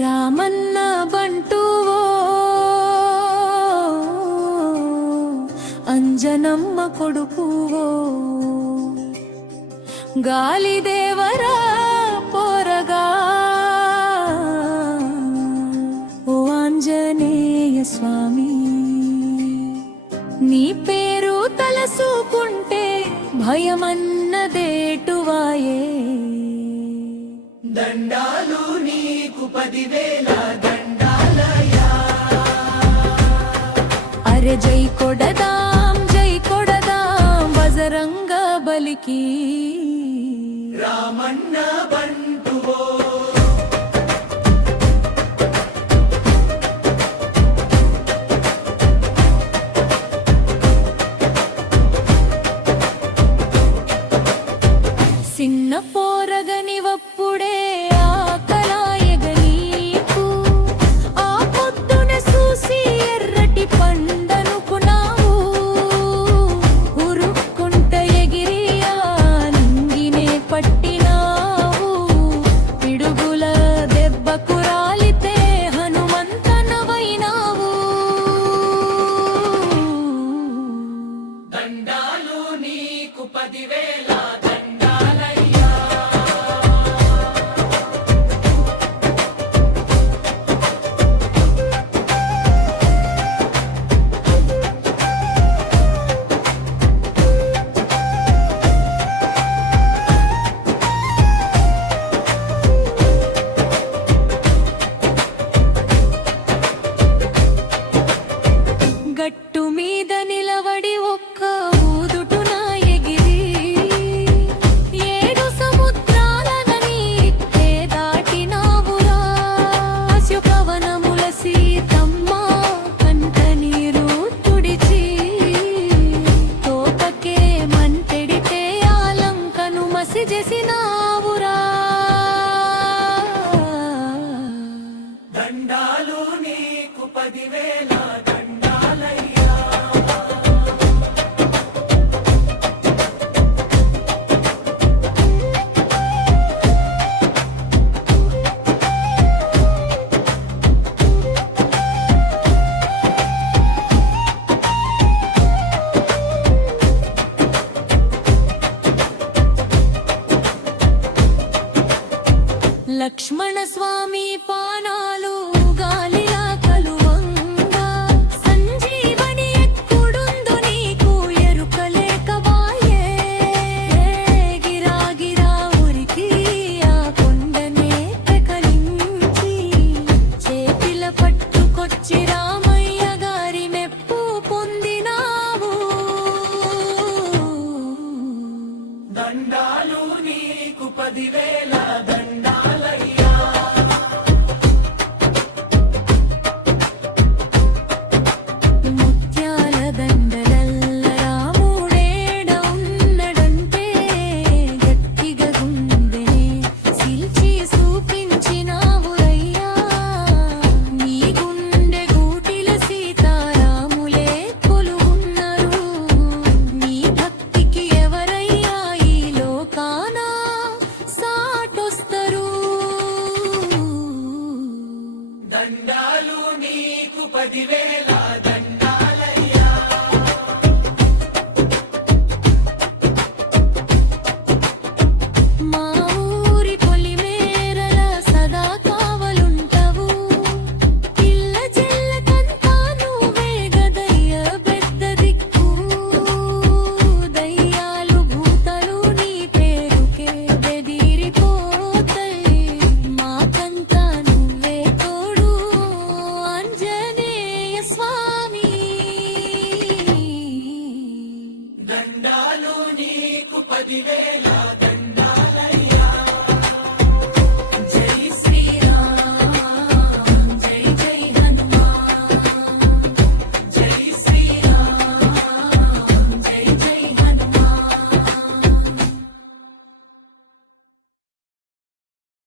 రామన్న బంటువో అంజనమ్మ కొడుకువో గాలిదేవరా పోరగా ఓ ఆంజనేయ స్వామి నీ పేరు తలసుకుంటే భయమన్నదేటువాయే దండాలు నీకు 10,000 దండాలయ్యా. అరే జై కొడదాం బజరంగ బలికి రామన్న బంటువో సిన్న పోరగని వప్పుడే ఆకలాయగనీకు ఆ పొద్దున చూసి ఎర్రటి పండనుకున్నావు ఉరుక్కుంట ఎగిరియా నింగినే పట్టినావు పిడుగుల దెబ్బకు రాలితే హనుమంతనవైనావు దండాలు నీకు 10,000 గట్టు మీద నిలబడి ఒక్క ఊదుటున ఎగిరి 7 సముద్రాలనని దాటినావురా అశుకవనముల సీతమ్మ కంట నీరు తుడిచి తోకకే మంటెడితే ఆలంకను మసిజేసినావురా దండాలు నీకు 10,000 లక్ష్మణ స్వామి పానాలు గాలిలా కలువంగా సంజీవని ఎక్కుడుందు నీకు ఎరుకలేకవాయే గిరాగిరా ఉరికి ఆ కొండనే పెకలించి చేతిల పట్టుకొచ్చి రామయ్య గారి మెప్పు పొందినావు దండాలు నీకు 10,000 ముత్యాల దండలల్ల రాముడేడ ఉన్నడంటే గట్టిగా గుండెనే సిల్చి చూపించినావురయ్యా నీ గుండె గూటిల సీతారాములే కొలువున్నారు నీ భక్తికి ఎవరయ్యా ఈ లోకాన సాటొస్తరు దండాలు నీకు 10,000